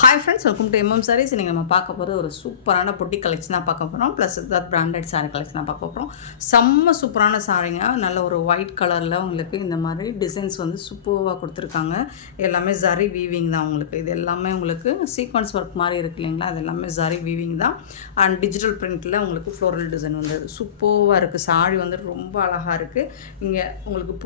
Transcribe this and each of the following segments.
Hi friends, welcome to MM Sarees. இன்றைக்கி நம்ம பார்க்க போகிறது ஒரு சூப்பரான பொட்டி கலெக்ஷனாக பார்க்க போகிறோம். ப்ளஸ் இதாவது பிராண்டட் சாரீ கலெக்ஷனாக பார்க்க போகிறோம். செம்ம சூப்பரான சாரீங்க. நல்ல ஒரு ஒயிட் கலரில் உங்களுக்கு இந்த மாதிரி டிசைன்ஸ் வந்து சூப்பராக கொடுத்துருக்காங்க. எல்லாமே ஜரி வீவிங் தான் உங்களுக்கு. இது எல்லாமே உங்களுக்கு சீக்வன்ஸ் ஒர்க் மாதிரி இருக்குது இல்லைங்களா, அது எல்லாமே ஜரி வீவிங் தான். அண்ட் டிஜிட்டல் பிரிண்ட்டில் உங்களுக்கு ஃப்ளோரல் டிசைன் வந்து சூப்பராக இருக்குது. சாரீ வந்து ரொம்ப அழகாக இருக்குது. இங்கே உங்களுக்கு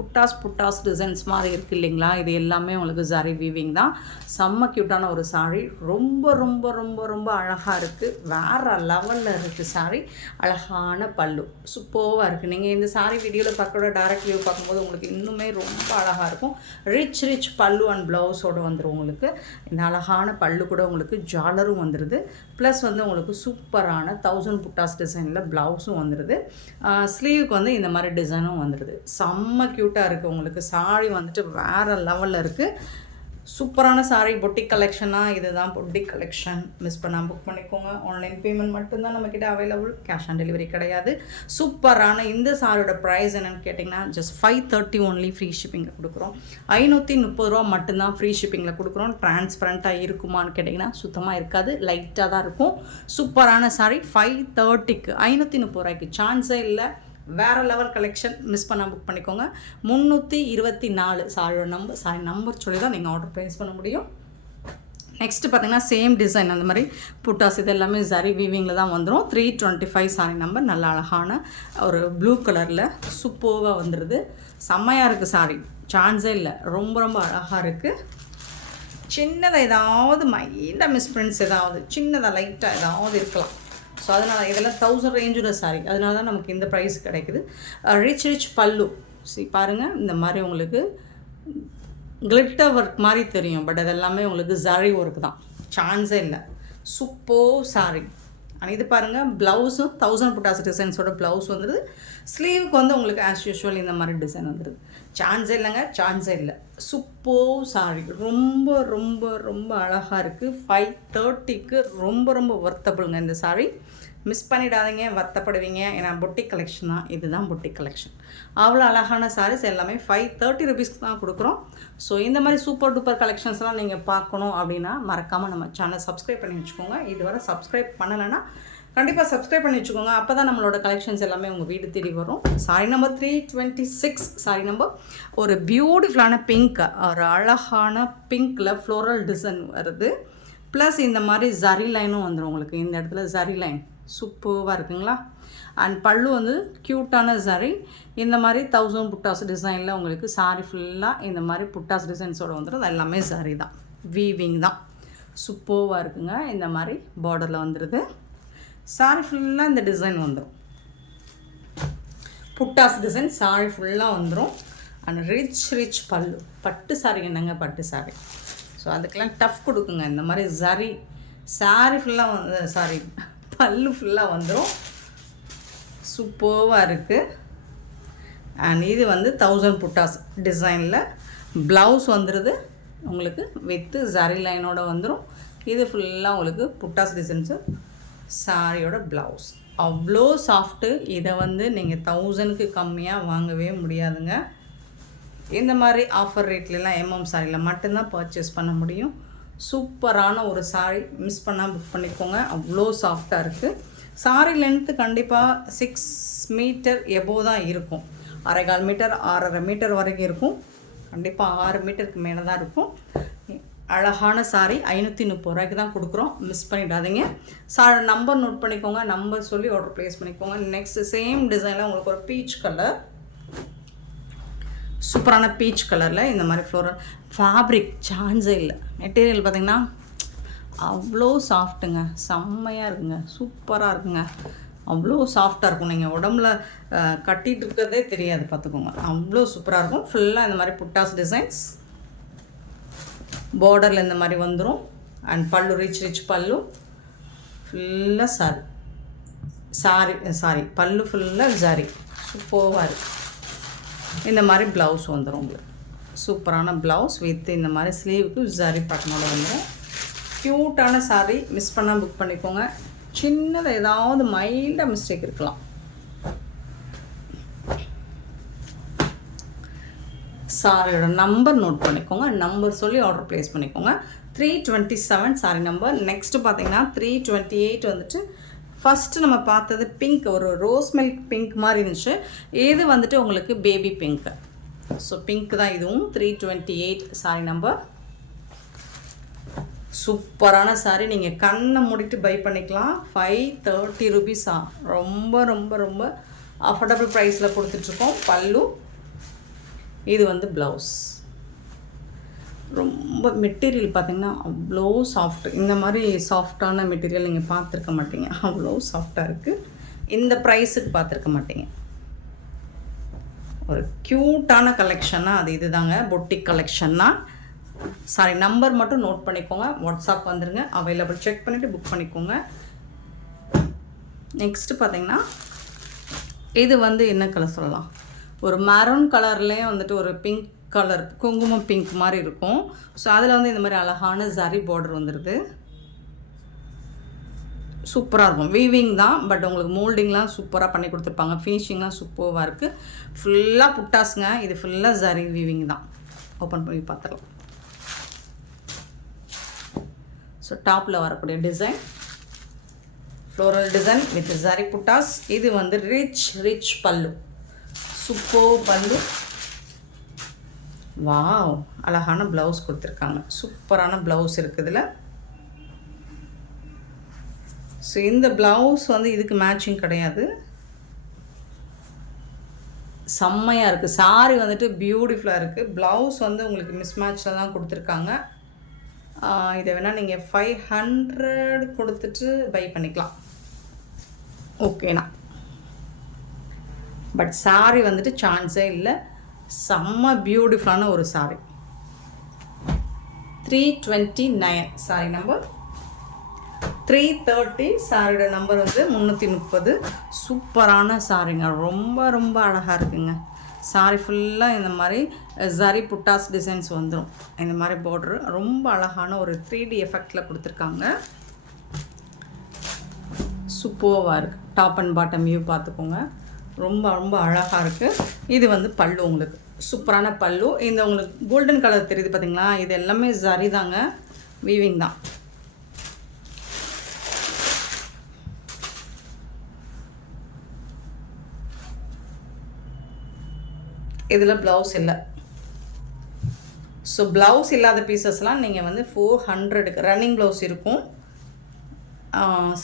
புட்டாஸ் டிசைன்ஸ் மாதிரி இருக்குது இல்லைங்களா, இது எல்லாமே உங்களுக்கு ஜரி வீவிங் தான். செம்ம க்யூட்டான ஒரு சாரீ. ரொம்ப ரொம்ப ரொம்ப ரொம்ப அழகாக இருக்குது. வேறு லெவலில் இருக்குது சாரீ. அழகான பல்லு சூப்பராக இருக்குது. நீங்கள் இந்த சாரீ வீடியோவில் பார்க்குற டைரக்ட் வியூ பார்க்கும்போது உங்களுக்கு இன்னுமே ரொம்ப அழகாக இருக்கும். ரிச் பல்லு அண்ட் ப்ளவுஸோடு வந்துடும். உங்களுக்கு இந்த அழகான பல்லு கூட உங்களுக்கு ஜாலரும் வந்துடுது. ப்ளஸ் வந்து உங்களுக்கு சூப்பரான 1000 புட்டாஸ் டிசைனில் ப்ளவுஸும் வந்துடுது. ஸ்லீவுக்கு வந்து இந்த மாதிரி டிசைனும் வந்துடுது. செம்ம க்யூட்டாக இருக்குது. உங்களுக்கு சாரீ வந்துட்டு வேறு லெவலில் இருக்குது. சூப்பரான சாரீ. பொட்டிக் கலெக்ஷனாக இதுதான் பொட்டிக் கலெக்ஷன். மிஸ் பண்ணாமல் புக் பண்ணிக்கோங்க. ஆன்லைன் பேமெண்ட் மட்டும்தான் நம்மக்கிட்ட அவைலபிள். கேஷ் ஆன் டெலிவரி கிடையாது. சூப்பரான இந்த சாரியோட ப்ரைஸ் என்னென்னு கேட்டிங்கன்னா ஜஸ்ட் 530 ஒன்லி ஃப்ரீ ஷிப்பிங்கில் கொடுக்குறோம். 530 ரூபா மட்டும்தான் ஃப்ரீ ஷிப்பிங்கில் கொடுக்குறோம். டிரான்ஸ்பரண்ட்டாக இருக்குமான்னு கேட்டிங்கன்னா சுத்தமாக இருக்காது, லைட்டாக தான் இருக்கும். சூப்பரான சாரீ 530க்கு 530 ரூபாய்க்கு சான்ஸே இல்லை. வேறு லெவல் கலெக்ஷன். மிஸ் பண்ணால் புக் பண்ணிக்கோங்க. 324 சாரியோட நம்பர் சொல்லி தான் நீங்கள் ஆர்டர் ப்ளேஸ் பண்ண முடியும். நெக்ஸ்ட்டு பார்த்தீங்கன்னா சேம் டிசைன் அந்த மாதிரி புட்டாஸ் இது எல்லாமே ஜரி வீவிங்கில் தான் வந்துடும். 325 சாரி நம்பர். நல்ல அழகான ஒரு ப்ளூ கலரில் சூப்பராக வந்துடுது. செம்மையாக இருக்குது சாரி, சான்ஸே இல்லை. ரொம்ப ரொம்ப அழகாக இருக்குது. சின்னதாக ஏதாவது மைண்டாக மிஸ்பிரிண்ட்ஸ் ஏதாவது சின்னதாக லைட்டாக ஏதாவது இருக்கலாம். ஸோ அதனால் இதெல்லாம் 1000 ரேஞ்சோட சாரீ. அதனால தான் நமக்கு இந்த ப்ரைஸ் கிடைக்குது. ரிச் பல்லு பாருங்கள். இந்த மாதிரி உங்களுக்கு கிளிட்டர் ஒர்க் மாதிரி தெரியும், பட் அதெல்லாமே உங்களுக்கு ஜரி ஒர்க் தான். சான்ஸே இல்லை. சூப்பர் சாரீ. ஆனால் இது பாருங்கள், ப்ளவுஸும் 1000 புட்டாஸ் டிசைன்ஸோட ப்ளவுஸ் வந்துடுது. ஸ்லீவுக்கு வந்து உங்களுக்கு ஆஸ் யூஷுவல் இந்த மாதிரி டிசைன் வந்துடுது. சான்ஸே இல்லைங்க, சான்ஸே இல்லை. சூப்பர் சாரீ. ரொம்ப ரொம்ப ரொம்ப அழகாக இருக்குது. 530க்கு ரொம்ப ரொம்ப ஒர்த்தபிளுங்க இந்த சாரீ. மிஸ் பண்ணிடாதீங்க, வருத்தப்படுவீங்க. ஏன்னா பொட்டிக் கலெக்ஷன் தான், இதுதான் பொட்டிக் கலெக்ஷன். அவ்வளோ அழகான சாரீஸ் எல்லாமே 530 ருபீஸ்க்கு தான் கொடுக்குறோம். ஸோ இந்த மாதிரி சூப்பர் டூப்பர் கலெக்ஷன்ஸ்லாம் நீங்கள் பார்க்கணும் அப்படின்னா மறக்காமல் நம்ம சேனல் சப்ஸ்கிரைப் பண்ணி வச்சுக்கோங்க. இதுவரை சப்ஸ்கிரைப் பண்ணலைன்னா கண்டிப்பாக சப்ஸ்கிரைப் பண்ணி வச்சுக்கோங்க. அப்போ தான் நம்மளோட கலெக்ஷன்ஸ் எல்லாமே உங்கள் வீடு தேடி வரும். Sorry number 326. சாரி நம்பர் ஒரு பியூட்டிஃபுல்லான பிங்க், ஒரு அழகான பிங்க்கில் ஃப்ளோரல் டிசைன் வருது. ப்ளஸ் இந்த மாதிரி ஜரி லைனும் வந்துடும் உங்களுக்கு. இந்த இடத்துல ஜரி லைன் சூப்பராக இருக்குங்களா. அண்ட் பல்லு வந்து க்யூட்டான ஜரி. இந்த மாதிரி 1000 புட்டாஸ் டிசைனில் உங்களுக்கு சாரி ஃபுல்லாக இந்த மாதிரி புட்டாஸ் டிசைன்ஸோடு வந்துடும். அது எல்லாமே ஜரி தான், வீவிங் தான். சூப்பராக இருக்குங்க. இந்த மாதிரி பார்டரில் வந்துடுது. சாரி ஃபுல்லாக இந்த டிசைன் வந்துடும். புட்டாஸ் டிசைன் சாரி ஃபுல்லாக வந்துடும். அண்ட் ரிச் பல்லு. பட்டு சாரி என்னங்க, பட்டு சாரி. ஸோ அதுக்கெல்லாம் டஃப் கொடுக்குங்க. இந்த மாதிரி ஜரி சாரி ஃபுல்லாக வந்து பல்லு ஃபுல்லாக வந்துடும். சூப்பராக இருக்குது. அண்ட் இது வந்து 1000 புட்டாஸ் டிசைனில் ப்ளவுஸ் வந்துடுது உங்களுக்கு. வித்து ஜரி லைனோடு வந்துடும். இது ஃபுல்லாக உங்களுக்கு புட்டாஸ் டிசைன்ஸு. சாரியோட ப்ளவுஸ் அவ்வளோ சாஃப்ட்டு. இதை வந்து நீங்கள் 1000க்கு கம்மியாக வாங்கவே முடியாதுங்க. இந்த மாதிரி ஆஃபர் ரேட்லலாம் எம்எம் சாரியில் மட்டும்தான் பர்ச்சேஸ் பண்ண முடியும். சூப்பரான ஒரு சாரீ. மிஸ் பண்ணால் புக் பண்ணிக்கோங்க. அவ்வளோ சாஃப்டாக இருக்குது. சாரீ லென்த்து கண்டிப்பாக 6 மீட்டர் எபோவ் தான் இருக்கும். 1/4 மீட்டர் 6.5 மீட்டர் வரைக்கும் இருக்கும். கண்டிப்பாக 6 மீட்டருக்கு மேலே தான் இருக்கும். அழகான சாரீ 530 ரூபாய்க்கு தான் கொடுக்குறோம். மிஸ் பண்ணிடாதீங்க. நம்பர் நோட் பண்ணிக்கோங்க. நம்பர் சொல்லி ஆர்டர் ப்ளேஸ் பண்ணிக்கோங்க. நெக்ஸ்ட்டு சேம் டிசைனில் உங்களுக்கு ஒரு பீச் கலர், சூப்பரான பீச் கலரில் இந்த மாதிரி ஃப்ளோரல் ஃபேப்ரிக். சான்ஸே இல்லை. மெட்டீரியல் பார்த்திங்கன்னா அவ்வளோ சாஃப்ட்டுங்க. செம்மையாக இருக்குங்க. சூப்பராக இருக்குங்க. அவ்வளோ சாஃப்டாக இருக்கும். நீங்கள் உடம்புல கட்டிகிட்டு இருக்கிறதே தெரியாது பார்த்துக்கோங்க. அவ்வளோ சூப்பராக இருக்கும். ஃபுல்லாக இந்த மாதிரி புட்டாஸ் டிசைன்ஸ் பார்டரில் இந்த மாதிரி வந்துடும். அண்ட் பல்லு ரிச் பல்லு ஃபுல்லாக சாரி பல்லு ஃபுல்லாக ஜரி. சூப்பராக இருக்குது. இந்த மாதிரி ப்ளவுஸ் வந்துடும் உங்களுக்கு. சூப்பரான ப்ளவுஸ் வித் இந்த மாதிரி ஸ்லீவுக்கு ஜரி பட்டனோட வந்துடும். க்யூட்டான சாரீ. மிஸ் பண்ணால் புக் பண்ணிக்கோங்க. சின்னதாக ஏதாவது மைல்டாக மிஸ்டேக் இருக்கலாம். சாரியோட நம்பர் நோட் பண்ணிக்கோங்க. நம்பர் சொல்லி ஆர்டர் ப்ளேஸ் பண்ணிக்கோங்க. 327 சாரி நம்பர். நெக்ஸ்ட்டு பார்த்தீங்கன்னா 328 வந்துட்டு ஃபஸ்ட்டு நம்ம பார்த்தது பிங்க், ஒரு ரோஸ் மில்க் பிங்க் மாதிரி இருந்துச்சு. இது வந்துட்டு உங்களுக்கு பேபி பிங்க்கு. ஸோ பிங்க் தான் இதுவும். 328 சாரி நம்பர். சூப்பரான சாரீ. நீங்கள் கண்ணை மூடிட்டு பை பண்ணிக்கலாம். 530 ருபீஸா, ரொம்ப ரொம்ப ரொம்ப அஃபோர்டபுள் ப்ரைஸில் கொடுத்துட்ருக்கோம். பல்லு, இது வந்து ப்ளவுஸ். ரொம்ப மெட்டீரியல் பார்த்திங்கன்னா அவ்வளோ சாஃப்ட். இந்த மாதிரி சாஃப்டான மெட்டீரியல் நீங்கள் பார்த்துருக்க மாட்டீங்க. அவ்வளோ சாஃப்டாக இருக்குது. இந்த ப்ரைஸுக்கு பார்த்துருக்க மாட்டீங்க. ஒரு க்யூட்டான கலெக்ஷன்னா அது இது தாங்க. பொட்டிக் கலெக்ஷன்னா. சாரி நம்பர் மட்டும் நோட் பண்ணிக்கோங்க. வாட்ஸ்அப் வந்துடுங்க. அவைலபிள் செக் பண்ணிவிட்டு புக் பண்ணிக்கோங்க. நெக்ஸ்ட்டு பார்த்திங்கன்னா இது வந்து என்ன கலர் சொல்லலாம், ஒரு மெரூன் கலர்லேயே வந்துட்டு ஒரு பிங்க் கலர், குங்குமம் பிங்க் மாதிரி இருக்கும். ஸோ அதில் வந்து இந்த மாதிரி அழகான ஜரி பார்டர் வந்துடுது. சூப்பராக இருக்கும். வீவிங் தான், பட் உங்களுக்கு மோல்டிங்லாம் சூப்பராக பண்ணி கொடுத்துருப்பாங்க. ஃபினிஷிங்லாம் சூப்பராக இருக்குது. ஃபுல்லாக புட்டாஸுங்க. இது ஃபுல்லாக ஜரி வீவிங் தான். ஓப்பன் பண்ணி பார்த்துடலாம். ஸோ டாப்பில் வரக்கூடிய design floral design with zari புட்டாஸ். இது வந்து ரிச் பல்லு. சூப்பர் பல்லு. வாவ், அழகான ப்ளவுஸ் கொடுத்துருக்காங்க. சூப்பரான ப்ளவுஸ் இருக்குது இதில். ஸோ இந்த ப்ளவுஸ் வந்து இதுக்கு மேட்சிங் கிடையாது. செம்மையாக இருக்குது. சாரி வந்துட்டு பியூட்டிஃபுல்லாக இருக்குது. ப்ளவுஸ் வந்து உங்களுக்கு மிஸ் மேட்சில் தான் கொடுத்துருக்காங்க. இதை வேணால் நீங்கள் 500 கொடுத்துட்டு பை பண்ணிக்கலாம். ஓகேண்ணா. பட் சாரி வந்துட்டு சான்ஸே இல்லை. செம்ம பியூட்டிஃபுல்லான ஒரு சாரி. 329 sorry number. 330 சாரியோட நம்பர் வந்து 330. சூப்பரான சாரிங்க. ரொம்ப ரொம்ப அழகாக இருக்குங்க. சாரி ஃபுல்லாக இந்த மாதிரி ஜரி புட்டாஸ் டிசைன்ஸ் வந்துடும். இந்த மாதிரி பார்டரு ரொம்ப அழகான ஒரு 3D எஃபெக்டில் கொடுத்துருக்காங்க. சூப்பராக இருக்குது. டாப் அண்ட் பாட்டம் வியூ பார்த்துக்கோங்க. ரொம்ப ரொம்ப அழகாக இருக்குது. இது வந்து பல்லு, உங்களுக்கு சூப்பரான பல்லு. இந்த உங்களுக்கு கோல்டன் கலர் தெரியுது பார்த்தீங்களா, இது எல்லாமே ஜரி தாங்க, வீவிங் தான். இதில் ப்ளவுஸ் இல்லை. ஸோ ப்ளவுஸ் இல்லாத பீசஸ்லாம் நீங்கள் வந்து 400க்கு ரன்னிங் ப்ளவுஸ் இருக்கும்.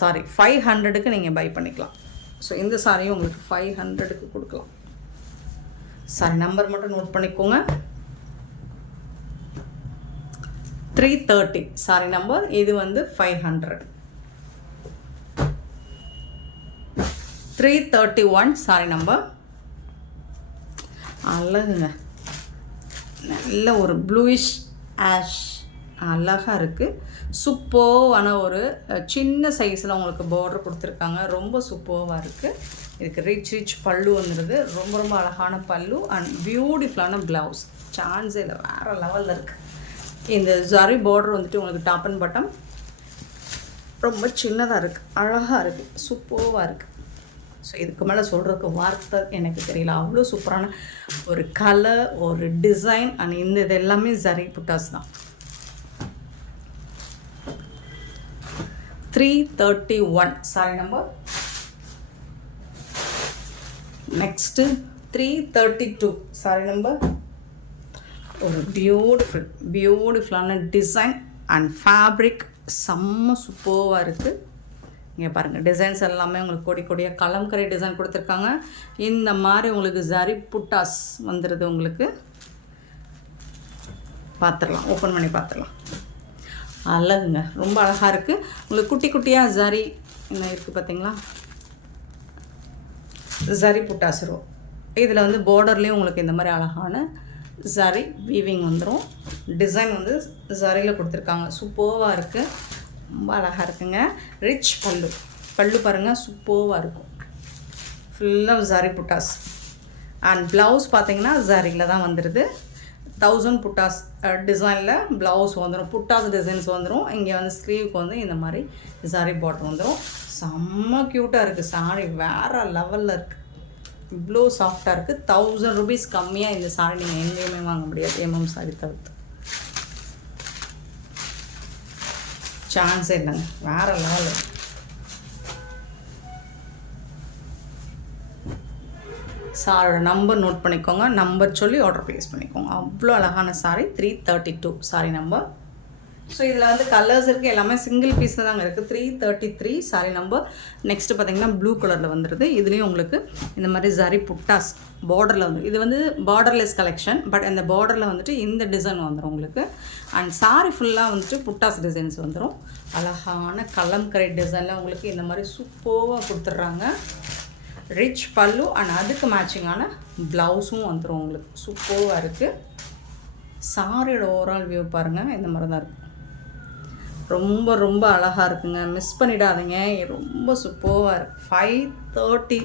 சாரி 500க்கு நீங்கள் பை பண்ணிக்கலாம். ஸோ இந்த சாரியும் உங்களுக்கு 500க்கு கொடுக்கலாம். சாரி நம்பர் மட்டும் நோட் பண்ணிக்கோங்க. 330 சாரி நம்பர். இது வந்து 500. 331 சாரி நம்பர். அழகுங்க. நல்ல ஒரு ப்ளூயிஷ் ஆஷ் அழகாக இருக்குது. சூப்பரான ஒரு சின்ன சைஸில் உங்களுக்கு பார்டர் கொடுத்துருக்காங்க. ரொம்ப சூப்பராக இருக்குது. இதுக்கு ரிச் பல்லு வந்துடுது. ரொம்ப ரொம்ப அழகான பல்லு அண்ட் பியூட்டிஃபுல்லான ப்ளவுஸ். சான்ஸே இல்லை, வேறு லெவலில் இருக்குது. இந்த ஜரி பார்டர் வந்துட்டு உங்களுக்கு டாப் அண்ட் பாட்டம் ரொம்ப சின்னதாக இருக்குது. அழகாக இருக்குது. சூப்பராக இருக்குது. ஸோ இதுக்கு மேலே சொல்கிறதுக்கு வார்த்தை எனக்கு தெரியல. அவ்வளோ சூப்பரான ஒரு கலர், ஒரு டிசைன் அண்ட் இந்த இது எல்லாமே ஜரி புட்டாஸ் தான். 331 sorry number. Next 332 sorry number. ஒரு பியூட்டிஃபுல்லான டிசைன் அண்ட் ஃபேப்ரிக் செம்ம சூப்பராக இருக்குது. இங்கே பாருங்கள், டிசைன்ஸ் எல்லாமே உங்களுக்கு கொடியாக கலம்கரை டிசைன் கொடுத்துருக்காங்க. இந்த மாதிரி உங்களுக்கு ஜரி புட்டாஸ் வந்துடுது. உங்களுக்கு பார்த்துடலாம், ஓப்பன் பண்ணி பார்த்துடலாம். அழகுங்க, ரொம்ப அழகாக இருக்குது. உங்களுக்கு குட்டி குட்டியாக ஜரி என்ன இருக்குது பார்த்தீங்களா, ஜரி புட்டாஸ் வரும். இதில் வந்து பார்டர்லேயும் உங்களுக்கு இந்த மாதிரி அழகான ஜரி வீவிங் வந்துடும். டிசைன் வந்து ஜரியில் கொடுத்துருக்காங்க. சூப்பராக இருக்குது. ரொம்ப அழகாக இருக்குங்க. ரிச் பல்லு பாருங்கள், சூப்பராக இருக்கும். ஃபுல்லாக ஜரி புட்டாஸ் அண்ட் ப்ளவுஸ் பார்த்தீங்கன்னா ஜரியில் தான் வந்துடுது. 1000 புட்டாஸ் டிசைனில் ப்ளவுஸ் வந்துடும். புட்டாஸ் டிசைன்ஸ் வந்துடும். இங்கே வந்து ஸ்லீவுக்கு வந்து இந்த மாதிரி ஜரி பாட்டம் வந்துடும். செம்ம க்யூட்டாக இருக்குது. சாரி வேறு லெவலில் இருக்குது. இவ்வளோ சாஃப்டாக இருக்குது. 1000 ருபீஸ் கம்மியாக இந்த சாரி நீங்கள் எங்கேயுமே வாங்க முடியாது, எம்எம் சாரி தவிர்த்து. சான்ஸே இல்லைங்க, வேறு லெவலு. சாரோட நம்பர் நோட் பண்ணிக்கோங்க, நம்பர் சொல்லி ஆர்டர் ப்ளேஸ் பண்ணிக்கோங்க. அவ்வளோ அழகான சாரீ. 332 sorry number. ஸோ இதில் வந்து கலர்ஸ் இருக்குது, எல்லாமே சிங்கிள் பீஸில் தாங்க இருக்குது. 333 சாரி நம்பர். நெக்ஸ்ட்டு பார்த்திங்கன்னா ப்ளூ கலரில் வந்துடுது. இதுலேயும் உங்களுக்கு இந்த மாதிரி ஜரி புட்டாஸ் பார்டரில் வந்து, இது வந்து பார்டர்லெஸ் கலெக்ஷன், பட் அந்த பார்டரில் வந்துட்டு இந்த டிசைன் வந்துடும் உங்களுக்கு. அண்ட் சாரி ஃபுல்லாக வந்துட்டு புட்டாஸ் டிசைன்ஸ் வந்துடும். அழகான கலம்கரை டிசைனில் உங்களுக்கு இந்த மாதிரி சூப்பராக கொடுத்துட்றாங்க. ரிச் பல்லு அண்ட் அதுக்கு மேட்சிங்கான ப்ளவுஸும் வந்துடும் உங்களுக்கு. சூப்பராக இருக்குது. சாரியோட ஓவரால் வியூ பாருங்கள், இந்த மாதிரி தான் இருக்கும். ரொம்ப ரொம்ப அழகாக இருக்குங்க, மிஸ் பண்ணிடாதீங்க. ரொம்ப சூப்பராக இருக்குது. 530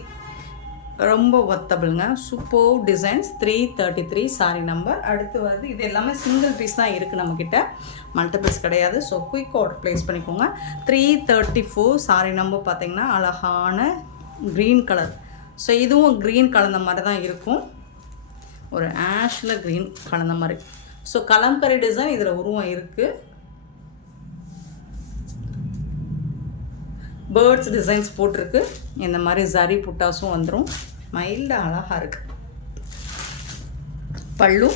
ரொம்ப ஒர்த்தபிளுங்க. Super designs. 333 சாரி நம்பர். அடுத்து வந்து இது எல்லாமே சிங்கிள் பீஸ் தான் இருக்குது நம்மக்கிட்ட, மல்டிபிள்ஸ் கிடையாது. ஸோ குயிக் ஆர்டர் ப்ளேஸ் பண்ணிக்கோங்க. 334 சாரி நம்பர் பார்த்திங்கன்னா அழகான க்ரீன் கலர். ஸோ இதுவும் க்ரீன் கலந்த மாதிரி தான் இருக்கும், ஒரு ஆஷில் க்ரீன் கலந்த மாதிரி. ஸோ கலம்கரி டிசைன் இதில் உருவம் இருக்குது. பேர்ட்ஸ் டிசைன்ஸ் போட்டிருக்கு. இந்த மாதிரி ஜரி புட்டாஸும் வந்துடும். மைல்டாக அழகாக இருக்குது பல்லு.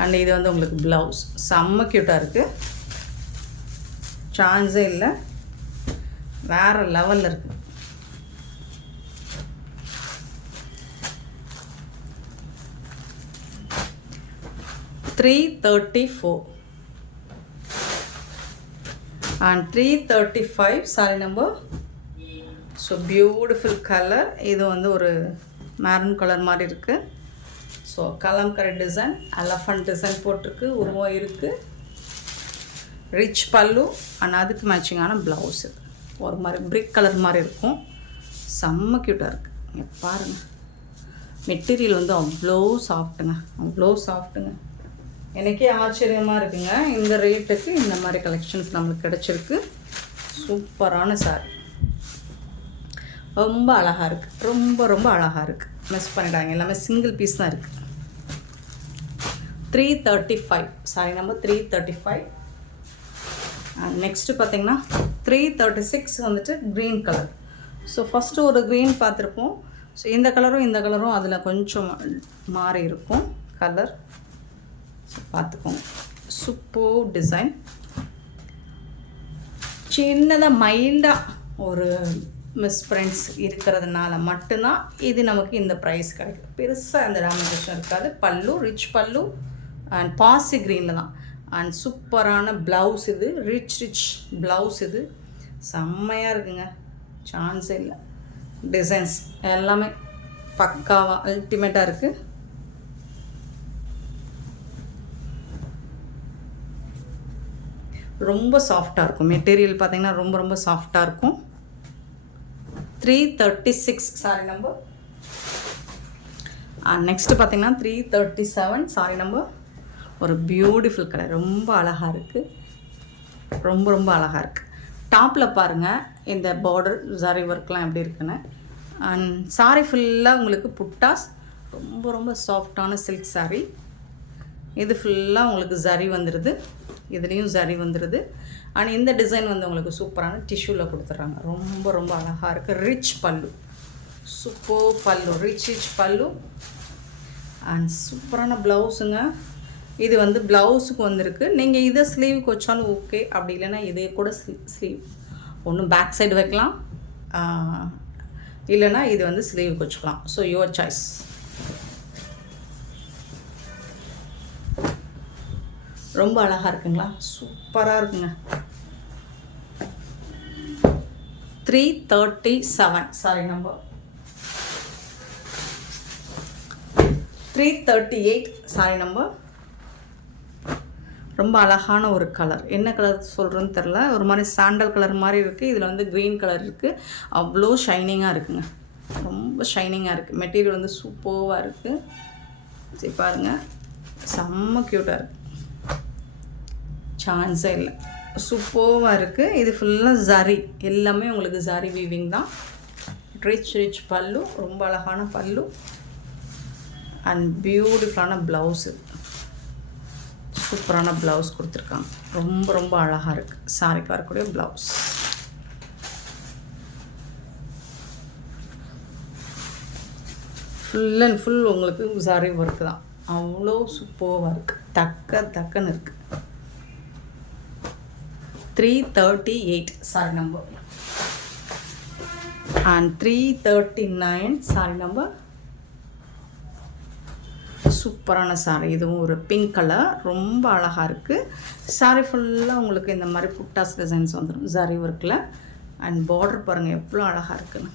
அண்ட் இது வந்து உங்களுக்கு ப்ளவுஸ். செம்ம க்யூட்டாக இருக்குது, சான்ஸே இல்லை, வேறு லெவலில் இருக்குது. $334 and 335 sorry number. So beautiful colour. இது வந்து ஒரு மேரூன் கலர் மாதிரி இருக்குது. So kalamkari design, elephant design போட்டிருக்கு, உருவம் இருக்குது. ரிச் பல்லு அண்ட் அதுக்கு மேட்சிங்கான ப்ளவுஸ். இது ஒரு மாதிரி பிரிக் கலர் மாதிரி இருக்கும். செம்ம க்யூட்டாக இருக்குது. இங்கே பாருங்கள், மெட்டீரியல் வந்து அவ்வளோ சாஃப்ட்டுங்க, அவ்வளோ சாஃப்ட்டுங்க. எனக்கே ஆச்சரியமாக இருக்குங்க, இந்த ரேட்டுக்கு இந்த மாதிரி கலெக்ஷன்ஸ் நம்மளுக்கு கிடச்சிருக்கு. சூப்பரான சாரி, ரொம்ப அழகாக இருக்குது, ரொம்ப ரொம்ப அழகாக இருக்குது. மிஸ் பண்ணிடாங்க, எல்லாமே சிங்கிள் பீஸ் தான் இருக்குது. 335 சாரி நம்பர் 335. நெக்ஸ்ட்டு பார்த்திங்கன்னா 336 வந்துட்டு க்ரீன் கலர். ஸோ ஃபஸ்ட்டு ஒரு க்ரீன் பார்த்துருப்போம். ஸோ இந்த கலரும் அதில் கொஞ்சம் மாறி இருக்கும் கலர். பார்த்துக்கோங்க, சூப்பர் டிசைன். சின்னதாக மைல்டாக ஒரு மிஸ்பிரிண்ட்ஸ் இருக்கிறதுனால மட்டும்தான் இது நமக்கு இந்த ப்ரைஸ் கிடைக்கும். பெருசாக அந்த டேமேஜேஷன் இருக்காது. பல்லு ரிச் பல்லு அண்ட் பாசி க்ரீனில் தான். அண்ட் சூப்பரான ப்ளவுஸ். இது ரிச் ப்ளவுஸ். இது செம்மையாக இருக்குங்க, சான்ஸே இல்லை. டிசைன்ஸ் எல்லாமே பக்காவாக அல்டிமேட்டாக இருக்குது. ரொம்ப சாஃப்டாக இருக்கும் மெட்டீரியல், பார்த்திங்கன்னா ரொம்ப ரொம்ப சாஃப்டாக இருக்கும். 336 சாரி நம்பர். நெக்ஸ்ட்டு பார்த்திங்கன்னா 337 சாரி நம்பர். ஒரு பியூட்டிஃபுல் கலர், ரொம்ப அழகாக இருக்குது, ரொம்ப ரொம்ப அழகாக இருக்குது. டாப்பில் பாருங்கள் இந்த பார்டர் ஜரி ஒர்க்லாம் எப்படி இருக்குன்னு. அண்ட் சாரி ஃபுல்லாக உங்களுக்கு புட்டாஸ். ரொம்ப ரொம்ப சாஃப்டான சில்க் சாரி. இது ஃபுல்லாக உங்களுக்கு ஜரி வந்துடுது, இதுலேயும் ஜரி வந்துடுது. அண்ட் இந்த டிசைன் வந்து உங்களுக்கு சூப்பரான டிஷ்யூவில் கொடுத்துட்றாங்க. ரொம்ப ரொம்ப அழகாக இருக்குது. ரிச் பல்லு, சூப்பர் பல்லு, ரிச் பல்லு அண்ட் சூப்பரான ப்ளவுஸுங்க. இது வந்து ப்ளவுஸுக்கு வந்திருக்கு. நீங்கள் இதை ஸ்லீவுக்கு வச்சாலும் ஓகே, அப்படி இல்லைன்னா இதே கூட ஸ்லீவ் ஒன்று பேக் சைடு வைக்கலாம், இல்லைனா இது வந்து ஸ்லீவுக்கு வச்சுக்கலாம். So your choice. ரொம்ப அழகாக இருக்குங்களா, சூப்பராக இருக்குங்க. 337 சாரி நம்பர். 338 sorry number. ரொம்ப அழகான ஒரு கலர், என்ன கலர் சொல்கிறேன்னு தெரில, ஒரு மாதிரி சாண்டல் கலர் மாதிரி இருக்குது. இதில் வந்து க்ரீன் கலர் இருக்குது. அவ்வளோ ஷைனிங்காக இருக்குங்க, ரொம்ப ஷைனிங்காக இருக்குது. மெட்டீரியல் வந்து சூப்பராக இருக்குது. சரி பாருங்கள், செம்ம க்யூட்டாக இருக்குது, சான்ஸே இல்லை, சூப்பராக இருக்குது. இது ஃபுல்லாக ஜரி, எல்லாமே உங்களுக்கு ஜரி வீவிங் தான். ரிச் பல்லு, ரொம்ப அழகான பல்லு அண்ட் பியூட்டிஃபுல்லான ப்ளவுஸு. சூப்பரான ப்ளவுஸ் கொடுத்துருக்காங்க. ரொம்ப ரொம்ப அழகாக இருக்குது சாரிக்கு வரக்கூடிய ப்ளவுஸ். ஃபுல் அண்ட் ஃபுல் உங்களுக்கு சாரி ஒர்க்கு தான். அவ்வளோ சூப்பராக இருக்குது. தக்கன்னு இருக்குது. 338 sorry number and 339 sorry number. சூப்பரான சாரி. இதுவும் ஒரு பிங்க் கலர், ரொம்ப அழகாக இருக்குது. சாரி ஃபுல்லாக உங்களுக்கு இந்த மாதிரி புட்டாஸ் டிசைன்ஸ் வந்துடும் சாரி ஒர்க்கில். அண்ட் பார்டர் பாருங்கள் எவ்வளோ அழகாக இருக்குன்னு.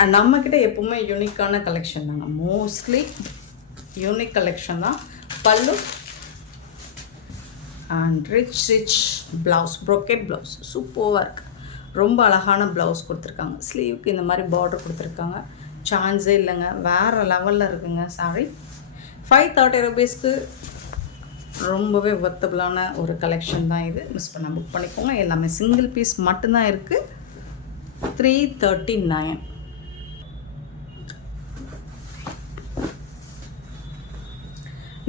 அண்ட் நம்மக்கிட்ட எப்போவுமே யூனிக்கான கலெக்ஷன் தாங்க, மோஸ்ட்லி யூனிக் கலெக்ஷன் தான். பல்லு and rich blouse, brocade blouse சூப்பராக இருக்குது. ரொம்ப அழகான ப்ளவுஸ் கொடுத்துருக்காங்க. ஸ்லீவுக்கு இந்த மாதிரி பார்டர் கொடுத்துருக்காங்க. சான்ஸே இல்லைங்க, வேறு லெவலில் இருக்குங்க சாரி. 530 rupeesக்கு ரொம்பவே ஒர்த்தபிளான ஒரு கலெக்ஷன் தான் இது. மிஸ் பண்ண புக் பண்ணிக்கோங்க. எல்லாமே சிங்கிள் பீஸ் மட்டும்தான் இருக்குது. 339.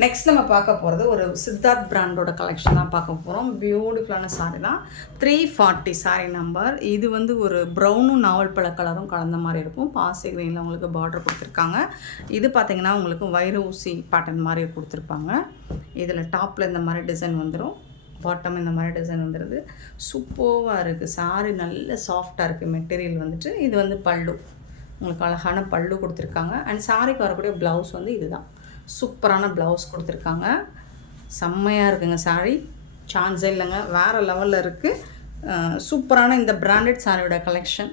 நெக்ஸ்ட் நம்ம பார்க்க போகிறது ஒரு சித்தார்த் பிராண்டோட கலெக்ஷன் தான் பார்க்க போகிறோம். பியூட்டிஃபுல்லான சாரி தான். 340 சாரி நம்பர். இது வந்து ஒரு ப்ரௌனும் நாவல் பழ கலரும் கலந்த மாதிரி இருக்கும். பாசி கிரீனில் உங்களுக்கு பார்டர் கொடுத்துருக்காங்க. இது பார்த்திங்கன்னா உங்களுக்கு வைர ஊசி பேட்டர்ன் மாதிரி கொடுத்துருப்பாங்க. இதில் டாப்பில் இந்த மாதிரி டிசைன் வந்துடும், பாட்டம் இந்த மாதிரி டிசைன் வந்துடுது. சூப்பராக இருக்குது சாரி. நல்ல சாஃப்டாக இருக்குது மெட்டீரியல் வந்துட்டு. இது வந்து பல்லு, உங்களுக்கு அழகான பல்லு கொடுத்துருக்காங்க. அண்ட் சாரிக்கு வரக்கூடிய ப்ளவுஸ் வந்து இதுதான். சூப்பரான ப்ளவுஸ் கொடுத்துருக்காங்க. செம்மையாக இருக்குங்க சாரி, சான்ஸே இல்லைங்க, வேறு லெவலில் இருக்குது. சூப்பரான இந்த பிராண்டட் சாரியோட கலெக்ஷன்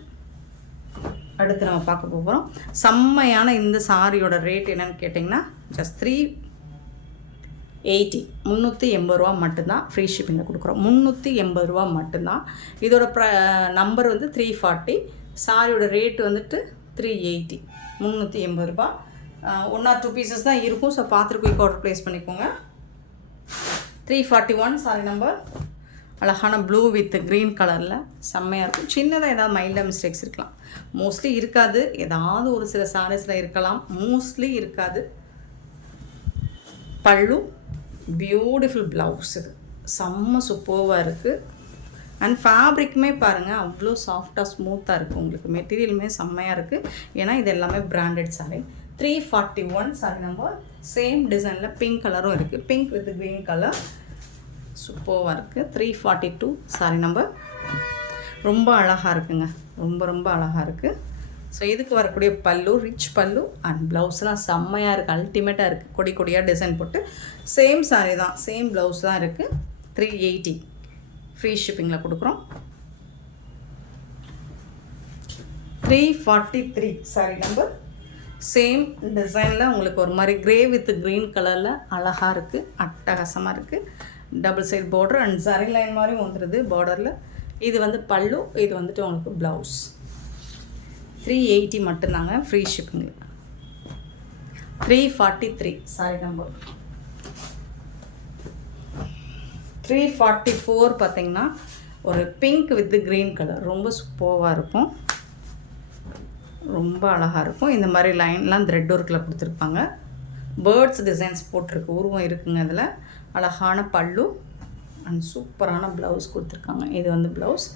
அடுத்து நம்ம பார்க்க போகிறோம். செம்மையான இந்த சாரியோட ரேட் என்னன்னு கேட்டிங்கன்னா ஜஸ்ட் 380, 380 ரூபா மட்டும்தான். ஃப்ரீ ஷிப்பிங்கில் கொடுக்குறோம். 380 ரூபா மட்டும்தான். இதோட நம்பர் வந்து 340. சாரியோட ரேட்டு வந்துட்டு 380, 380 ரூபா. 1 or 2 பீசஸ் தான் இருக்கும். ஸோ பார்த்துட்டு குயிக் ஆர்டர் ப்ளேஸ் பண்ணிக்கோங்க. 341 சாரி நம்பர். அழகான ப்ளூ வித் க்ரீன் கலரில் செம்மையாக இருக்கும். சின்னதாக ஏதாவது மைல்டாக மிஸ்டேக்ஸ் இருக்கலாம், மோஸ்ட்லி இருக்காது. ஏதாவது ஒரு சில சாரீஸில் இருக்கலாம், மோஸ்ட்லி இருக்காது. பல்லு, பியூட்டிஃபுல் ப்ளவுஸ். இது செம்ம சூப்பராக இருக்குது. அண்ட் ஃபேப்ரிக்குமே பாருங்கள் அவ்வளோ சாஃப்டாக ஸ்மூத்தாக இருக்குது. உங்களுக்கு மெட்டீரியலுமே செம்மையாக இருக்குது. ஏன்னா இது எல்லாமே branded sorry. 341 sorry number. Same டிசைனில் பிங்க் கலரும் இருக்குது, பிங்க் வித் க்ரீன் கலர் சூப்பராக இருக்குது. 342 சாரி நம்பர். ரொம்ப அழகாக இருக்குங்க, ரொம்ப ரொம்ப அழகாக இருக்குது. ஸோ இதுக்கு வரக்கூடிய பல்லு, ரிச் பல்லு அண்ட் ப்ளவுஸ்லாம் செம்மையாக இருக்குது, அல்டிமேட்டாக இருக்குது. கொடி கொடியாக டிசைன் போட்டு சேம் சாரி தான், சேம் ப்ளவுஸ் தான் இருக்குது. 380 ஃப்ரீ ஷிப்பிங்கில் கொடுக்குறோம். 343 சாரி நம்பர். சேம் டிசைனில் உங்களுக்கு ஒரு மாதிரி க்ரே வித் க்ரீன் கலரில் அழகாக இருக்குது, அட்டகாசமாக இருக்குது. டபுள் சைட் பார்டர் அண்ட் சரி லைன் மாதிரி வந்துடுது பார்டரில். இது வந்து பல்லு, இது வந்துட்டு உங்களுக்கு ப்ளவுஸ். 380 மட்டும்தாங்க ஃப்ரீ ஷிப்பிங்கில். 343 sorry number. 344 பார்த்திங்கன்னா ஒரு பிங்க் வித் க்ரீன் கலர், ரொம்ப சூப்பராக இருக்கும், ரொம்ப அழகாக இருக்கும். இந்த மாதிரி லைன்லாம் த்ரெட் ஒர்க்கில் கொடுத்துருப்பாங்க. பேர்ட்ஸ் டிசைன்ஸ் போட்டிருக்கு, உருவம் இருக்குங்க. அதில் அழகான பல்லு அண்ட் சூப்பரான ப்ளவுஸ் கொடுத்துருக்காங்க. இது வந்து ப்ளவுஸ்.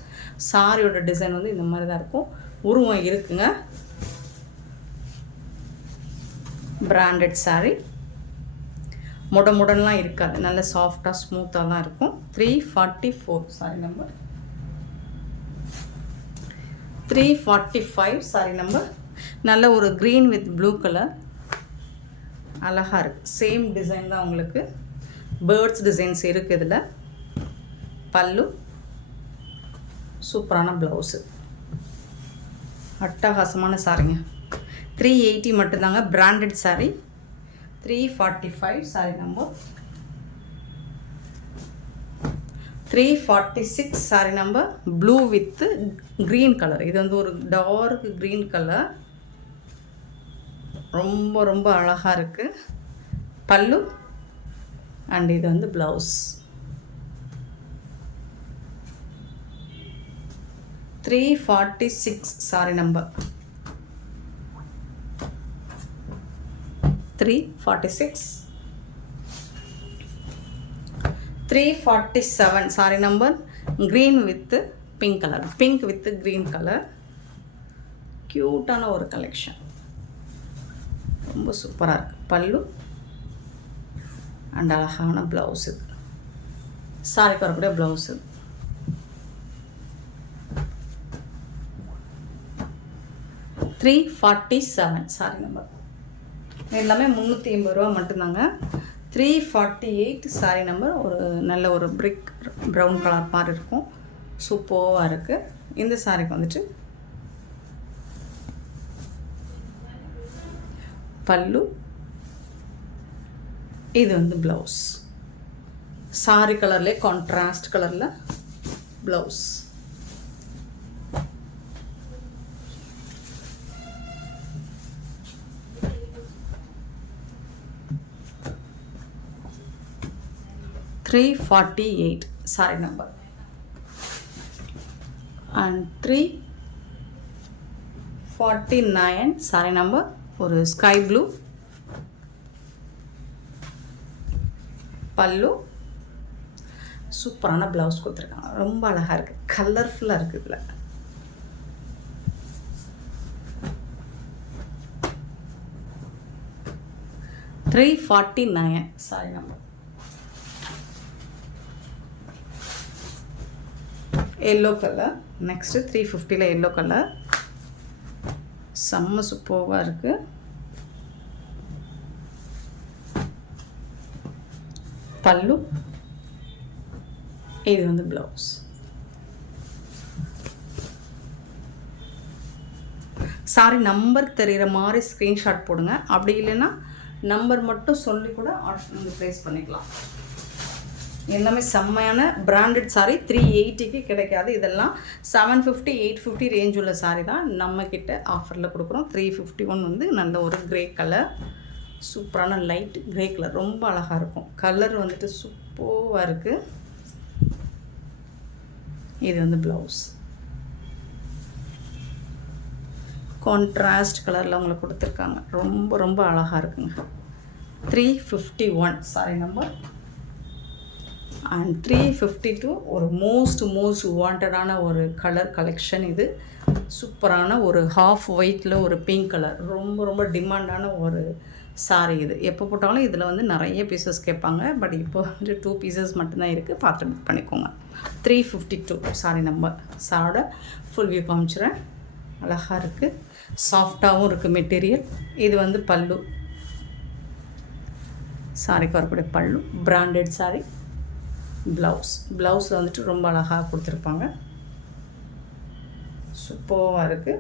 சாரியோட டிசைன் வந்து இந்த மாதிரி தான் இருக்கும், உருவம் இருக்குங்க. பிராண்டட் சாரி, முடன்லாம் இருக்காது, நல்ல சாஃப்டாக ஸ்மூத்தாக தான் இருக்கும். 344 சாரி நம்பர். 345 sorry number. நல்ல ஒரு க்ரீன் வித் ப்ளூ கலர், அழகாக இருக்குது. சேம் டிசைன் தான் உங்களுக்கு, பேர்ட்ஸ் டிசைன்ஸ் இருக்குது இதில். பல்லு, சூப்பரான ப்ளவுஸு, அட்டகாசமான சாரிங்க. 380 மட்டும்தாங்க, branded sorry. 345 sorry number. 346 sorry number. Blue with green colour. இது வந்து ஒரு டார்க் க்ரீன் கலர், ரொம்ப ரொம்ப அழகாக இருக்குது. பல்லு அண்ட் இது வந்து blouse. 346 sorry number. 346. 347 sorry number green with pink colour, pink with green colour. க்யூட்டான ஒரு கலெக்ஷன், ரொம்ப சூப்பராக இருக்குது. பல்லு அண்ட் அழகான ப்ளவுஸ். இது சாரிக்கு வரக்கூடிய ப்ளவுஸ். இது 347 சாரி நம்பர். எல்லாமே 380 ரூபா மட்டும்தாங்க. 348 சாரி நம்பர். ஒரு நல்ல ஒரு பிரிக் ப்ரௌன் கலர் மாதிரி இருக்கும், சூப்பராக இருக்குது. இந்த சாரிக்கு வந்துட்டு பல்லு, இது வந்து ப்ளவுஸ். சாரி கலர்லேயே கான்ட்ராஸ்ட் கலரில் blouse. $348 sorry number. And 349 sorry number. ஒரு ஸ்கை ப்ளூ பல்லு, சூப்பரான ப்ளவுஸ் கொடுத்துருக்காங்க. ரொம்ப அழகாக இருக்குது, கலர்ஃபுல்லாக இருக்குது. இதில் $349 sorry number. Yellow colour. Next 350 yellow colour. செம்ம சூப்பராக இருக்குது. பல்லு, இது வந்து ப்ளவுஸ். சாரி நம்பர் தெரிகிற மாதிரி ஸ்க்ரீன்ஷாட் போடுங்க. அப்படி இல்லைன்னா நம்பர் மட்டும் சொல்லி கூட நீங்கள் ப்ளேஸ் பண்ணிக்கலாம். எல்லாமே செம்மையான பிராண்டட் சாரி. 380க்கு கிடைக்காது. இதெல்லாம் 750 850 ரேஞ்ச் உள்ள சாரி தான் நம்மக்கிட்ட ஆஃபரில் கொடுக்குறோம். 351 வந்து நல்ல ஒரு க்ரே கலர், சூப்பரான லைட் க்ரே கலர், ரொம்ப அழகாக இருக்கும். கலர் வந்துட்டு சூப்பராக இருக்குது. இது வந்து ப்ளவுஸ். கான்ட்ராஸ்ட் கலரில் உங்களுக்கு கொடுத்துருக்காங்க. ரொம்ப ரொம்ப அழகாக இருக்குங்க. 351 சாரி நம்பர். அண்ட் 352 ஒரு மோஸ்ட் வாண்டடான ஒரு கலர் கலெக்ஷன். இது சூப்பரான ஒரு ஹாஃப் ஒயிட்டில் ஒரு பிங்க் கலர், ரொம்ப ரொம்ப டிமாண்டான ஒரு சாரி. இது எப்போ போட்டாலும் இதில் வந்து நிறைய பீசஸ் கேட்பாங்க. பட் இப்போ வந்து 2 பீசஸ் மட்டும்தான் இருக்குது, பார்த்து புக் பண்ணிக்கோங்க. 352 சாரி நம்பர். சாரோட ஃபுல் வியூ காமிச்சிடுறேன். அழகாக இருக்குது, சாஃப்டாகவும் இருக்குது மெட்டீரியல். இது வந்து பல்லு, சாரிக்கு வரக்கூடிய பல்லு, பிராண்டட் சாரி. ப்ளவுஸில் வந்துட்டு ரொம்ப அழகாக கொடுத்துருப்பாங்க, சூப்பராக இருக்குது.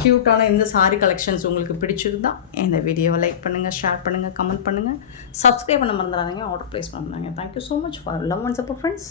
க்யூட்டான இந்த சாரி கலெக்ஷன்ஸ் உங்களுக்கு பிடிச்சிருந்தா இந்த வீடியோவை லைக் பண்ணுங்கள், ஷேர் பண்ணுங்கள், கமெண்ட் பண்ணுங்கள், சப்ஸ்கிரைப் பண்ண மறந்துடாதீங்க, ஆர்டர் ப்ளேஸ் பண்ணுறாங்க. Thank you so much for love and support friends.